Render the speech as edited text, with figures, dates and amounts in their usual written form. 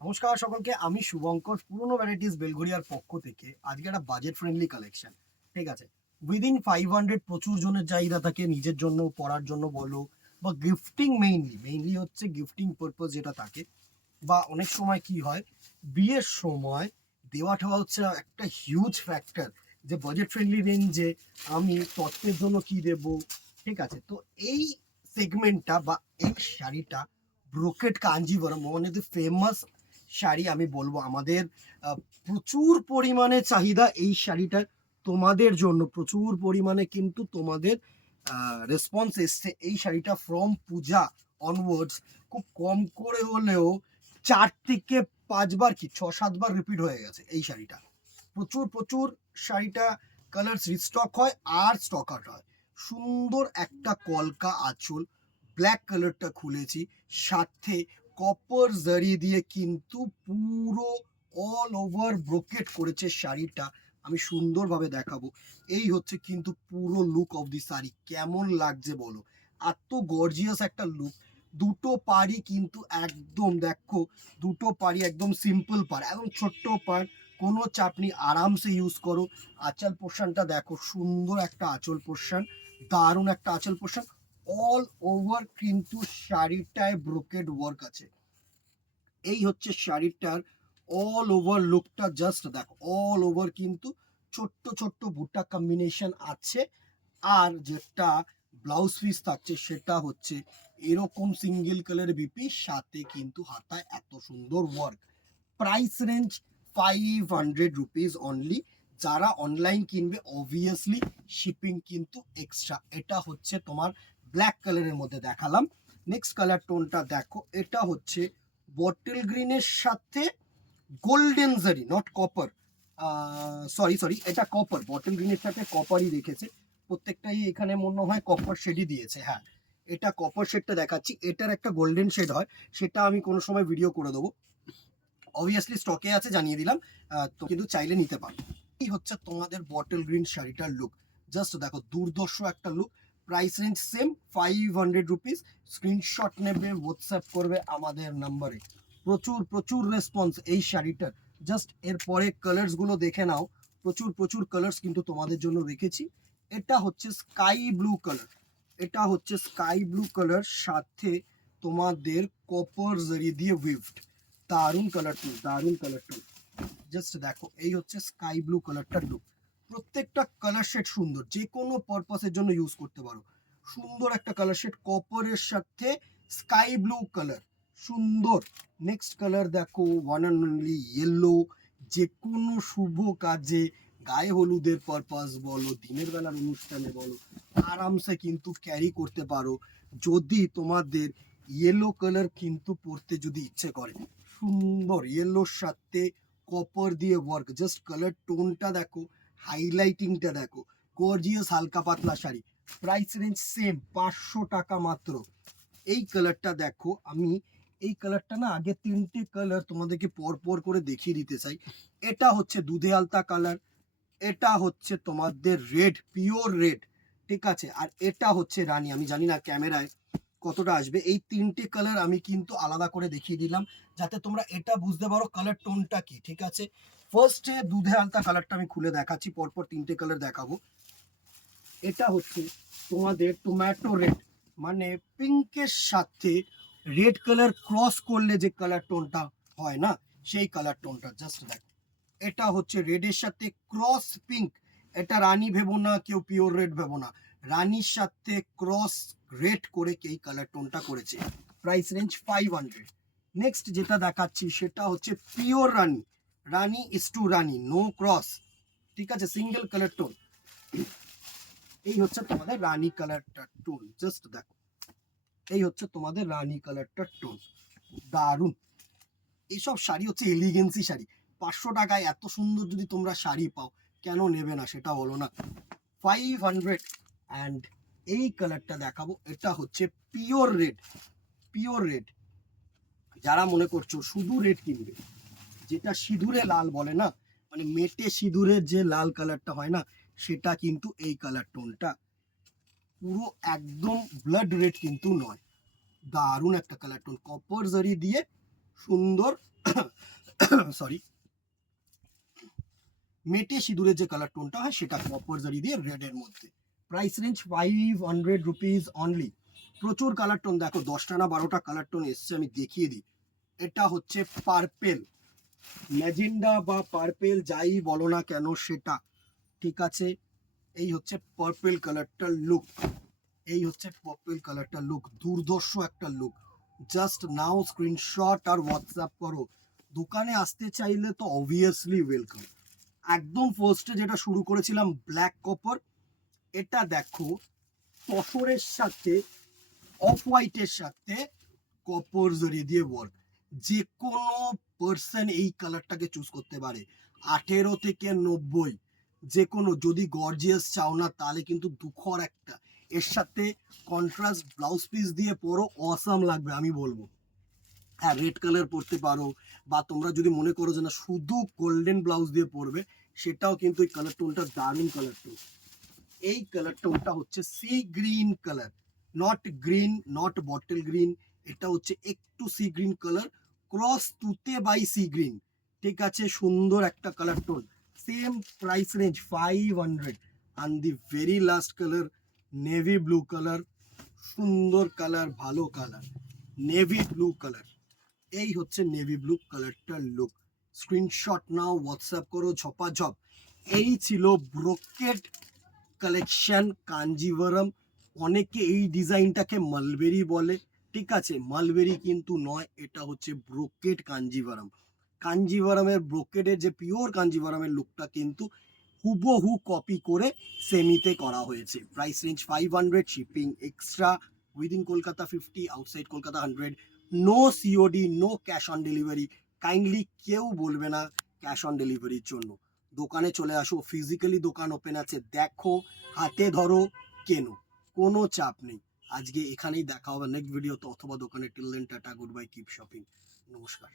নমস্কার সকলকে, আমি শুভঙ্কর পুরনো ভ্যারাইটিস বেলঘরিয়ার পক্ষ থেকে আজকে একটা বাজেট ফ্রেন্ডলি কালেকশন। ঠিক আছে, উইদিন 500 প্রচুর জনের চাহিদা থাকে নিজের জন্য, পড়ার জন্য বলো বা গিফটিং, মেইনলি হচ্ছে গিফটিং পারপাস যেটা থাকে। বা অনেক সময় কি হয়, বিয়ের সময় দেওয়া ঠেওয়া হচ্ছে একটা হিউজ ফ্যাক্টর, যে বাজেট ফ্রেন্ডলি রেঞ্জে আমি তত্ত্বের জন্য কি দেব। ঠিক আছে, তো এই সেগমেন্টটা বা এই শাড়িটা brocade Kanjivaram, one of the famous sari আমি বলবো আমাদের। প্রচুর পরিমাণে চাহিদা এই শাড়িটার, তোমাদের জন্য প্রচুর পরিমাণে কিন্তু তোমাদের রেসপন্স এসছে এই শাড়িটা ফ্রম পূজা অনওয়ার্ডস। খুব কম করে হলেও 4 থেকে 5 বার কি 6-7 বার রিপিট হয়ে গেছে এই শাড়িটা। প্রচুর প্রচুর শাড়িটা কালার রিস্টক হয় আর স্টক আউট হয়। সুন্দর একটা কলকা আঁচল, ব্ল্যাক কালারটা খুলেছি, সাথে কপার জারি দিয়ে কিন্তু পুরো অল ওভার ব্রোকেট করেছে শাড়িটা। আমি সুন্দরভাবে দেখাবো। এই হচ্ছে কিন্তু পুরো লুক অফ দি শাড়ি, কেমন লাগছে বলো? এত গর্জিয়াস একটা লুক। দুটো পাড়ি কিন্তু একদম দেখো, দুটো পাড়ি একদম সিম্পল পাড়, একদম ছোট্ট পাড়, কোনো চাপনি, আরামসে ইউজ করো। আঁচল পোর্শনটা দেখো, সুন্দর একটা আঁচল পোর্শন, দারুণ একটা আঁচল পোর্শন। অল ওভার কিন্তু শাড়িটায় ব্রোকেড ওয়ার্ক আছে। এই হচ্ছে শাড়িটার অল ওভার লুকটা, জাস্ট দেখো, অল ওভার কিন্তু ছোট্ট ছোট্ট বুটা কম্বিনেশন আছে। আর যেটা ব্লাউজ পিস থাকছে সেটা হচ্ছে এরকম সিঙ্গেল কালার বিপি, সাথে কিন্তু হাতায় এত সুন্দর work. Price range 500 rupees only. যারা অনলাইন কিনবে অবভিয়াসলি শিপিং কিন্তু এক্সট্রা। এটা হচ্ছে তোমার ব্ল্যাক কালারের মধ্যে দেখালাম। নেক্সট কালার টোনটা দেখো, এটা হচ্ছে বটল গ্রিনের সাথে গোল্ডেন জারি, নট কপার, সরি এটা কপার, বটল গ্রিনের সাথে কপারই রেখেছে। প্রত্যেকটাই এখানে মনে হয় কপার শেডই দিয়েছে। হ্যাঁ, এটা কপার শেডটা দেখাচ্ছি, এটার একটা গোল্ডেন শেড হয়, সেটা আমি কোনো সময় ভিডিও করে দেবো। অবভিয়াসলি স্টকে আছে, জানিয়ে দিলাম। তো কিন্তু চাইলে নিতে পারো। এই হচ্ছে তোমাদের বটল গ্রিন শাড়িটার লুক, জাস্ট দেখো, দুর্দর্শ একটা look. Price range same 500 rupees. Screenshot নেবে, হোয়াটসঅ্যাপ করবে আমাদের নাম্বারে। প্রচুর প্রচুর রেসপন্স এই শাড়িটার। জাস্ট এরপরে কালার্স গুলো দেখে নাও, প্রচুর প্রচুর কালার্স কিন্তু তোমাদের জন্য রেখেছি। এটা হচ্ছে স্কাই ব্লু কালার, এটা হচ্ছে স্কাই ব্লু কালার, সাথে তোমাদের কপার জারি দিয়ে উইভড। দারুণ কালার টোন, দারুণ কালার টোন। জাস্ট দেখো, এই হচ্ছে স্কাই ব্লু কালারটার লুক। প্রত্যেকটা কালার শেড সুন্দর, যে কোনো পারপাসের জন্য ইউজ করতে পারো। সুন্দর একটা কালার শেড, কপারের সাথে স্কাই ব্লু কালার, সুন্দর। নেক্সট কালার দেখো, ওয়ান অ্যান্ড অনলি ইয়েলো। যে কোনো শুভ কাজে, গায়ে হলুদের পারপাস বলো, দিনের বেলার অনুষ্ঠানে বলো, আরামসে কিন্তু ক্যারি করতে পারো। যদি তোমাদের ইয়েলো কালার কিন্তু পরতে যদি ইচ্ছে করে, সুন্দর ইয়েলোর সাথে কপার দিয়ে ওয়ার্ক, জাস্ট কালার টোনটা দেখো, হাইলাইটিংটা দেখো, গর্জিয়াস হালকা পাতলা শাড়ি। প্রাইস রেঞ্জ সেম 500 টাকা মাত্র। এই কালারটা দেখো, আমি এই কালারটা না আগে 3টে কালার তোমাদেরকে পর পর করে দেখিয়ে দিতে চাই। এটা হচ্ছে দুধে আলতা কালার, এটা হচ্ছে তোমাদের রেড, পিওর রেড, ঠিক আছে, আর এটা হচ্ছে রানী। আমি জানি না ক্যামেরায় কতটা আসবে, এই 3টে কালার আমি কিন্তু আলাদা করে দেখিয়ে দিলাম যাতে তোমরা এটা বুঝতে পারো কালার টোনটা কি। ঠিক আছে, ফার্স্টে দুধে আলতা কালারটা আমি খুলে দেখাচ্ছি, পরপর 3টে কালার দেখাবো। এটা হচ্ছে তোমাদের টমেটো রেড, মানে পিঙ্কের সাথে রেড কালার ক্রস করলে যে কালার টোনটা হয় না, সেই কালার টোনটা জাস্ট দেখো। এটা হচ্ছে রেডের সাথে ক্রস পিঙ্ক, এটা রানী ভেবো না, কেউ পিওর রেড ভেবো না, রানীর সাথে ক্রস রেড করে এই কালার টোনটা করেছে। Price range 500। নেক্সট যেটা দেখাচ্ছি সেটা হচ্ছে pure Rani, Rani is to Rani, no cross, ঠিক আছে, সিঙ্গেল কালার টোন। এই হচ্ছে তোমাদের রানী কালারটার টোন, জাস্ট দেখো, এই হচ্ছে তোমাদের রানী কালারটার টোন, দারুণ। এইসব শাড়ি হচ্ছে এলিগেন্সি শাড়ি। 500 টাকায় এত সুন্দর যদি তোমরা শাড়ি পাও, কেন নেবে না সেটা বলো না। 500। অ্যান্ড এই কালারটা দেখাবো, এটা হচ্ছে পিওর রেড, পিওর রেড। যারা মনে করছো শুধু রেড কিনবে, যেটা সিঁদুরে লাল বলে না, মানে মেটে সিঁদুরের যে লাল কালারটা হয় না, সেটা কিন্তু এই কালার টোনটা। পুরো একদম ব্লাড রেড কিন্তু নয়, দারুণ একটা কালার টোন, কপার জারি দিয়ে সুন্দর সরি, মেটে সিঁদুরের যে কালার টোনটা হয় সেটা কপার জারি দিয়ে রেডের মধ্যে। Price range 500 rupees only. প্রচুর কালার টোন, দেখো 10টা না 12টা কালার টোন এসছে, আমি দেখিয়ে দিই। এটা হচ্ছে পার্পেল, ম্যাজেন্ডা বা পার্পেল যাই বলো না কেন সেটা, ঠিক আছে। এই হচ্ছে পার্পেল কালারটার লুক, এই হচ্ছে পার্পেল কালারটার লুক, দুর্ধর্ষ একটা লুক। জাস্ট নাও স্ক্রিনশট আর হোয়াটসঅ্যাপ করো। দোকানে আসতে চাইলে তো অবভিয়াসলি ওয়েলকাম। একদম ফার্স্টে যেটা শুরু করেছিলাম ব্ল্যাক কপার, এটা দেখো তসরের সাথে অফ হোয়াইটের সাথে কপার জড়িয়ে দিয়ে ওয়ার্ক। যে কোনো পার্সন এই কালারটাকে চুজ করতে পারে। 18 থেকে 90 যে কোনো, যদি গর্জিয়াস চাও না তাহলে কিন্তু দুঃখর একটা, এর সাথে কন্ট্রাস্ট ব্লাউজ পিস দিয়ে পরো, অসাম লাগবে আমি বলবো। হ্যাঁ, রেড কালার পরতে পারো, বা তোমরা যদি মনে করো যে না শুধু গোল্ডেন ব্লাউজ দিয়ে পরবে, সেটাও কিন্তু এই কালার টোনটা দারুণ কালার টোন। এই কালার টোনটা হচ্ছে sea green colour, not green, not bottle green, এটা হচ্ছে একটু সি গ্রিন কালার, ক্রস তুতে বাই সি গ্রিন, ঠিক আছে। সুন্দর একটা colour tone, same price range 500। And the very last colour navy blue colour, সুন্দর কালার, ভালো কালার, নেভি ব্লু কালার। এই হচ্ছে নেভি ব্লু কালারটার লুক। স্ক্রিনশট নাও, হোয়াটসঅ্যাপ করো ঝপাঝপ। এই ছিল ব্রোকেড কালেকশন কাঞ্জিভারম। অনেকে এই ডিজাইনটাকে মালবেরি বলে, ঠিক আছে, মালবেরি কিন্তু নয়, এটা হচ্ছে ব্রোকেড কাঞ্জিভারম। কাঞ্জিভারমের ব্রোকেডের যে পিওর কাঞ্জিভারমের লুকটা কিন্তু হুবহু কপি করে সেমিতে করা হয়েছে। Price range 500, shipping extra, within Kolkata 50, outside Kolkata 100। No COD, no cash on delivery. Kindly কেউ বলবে না ক্যাশ অন ডেলিভারির জন্য। দোকানে চলে আসো, ফিজিক্যালি দোকান ওপেন আছে, দেখো, হাতে ধরো, কেনো, কোনো চাপ নেই। আজকে এখানেই দেখা হবে নেক্সট ভিডিওতে অথবা দোকানে। Till then tata, goodbye, keep shopping, নমস্কার।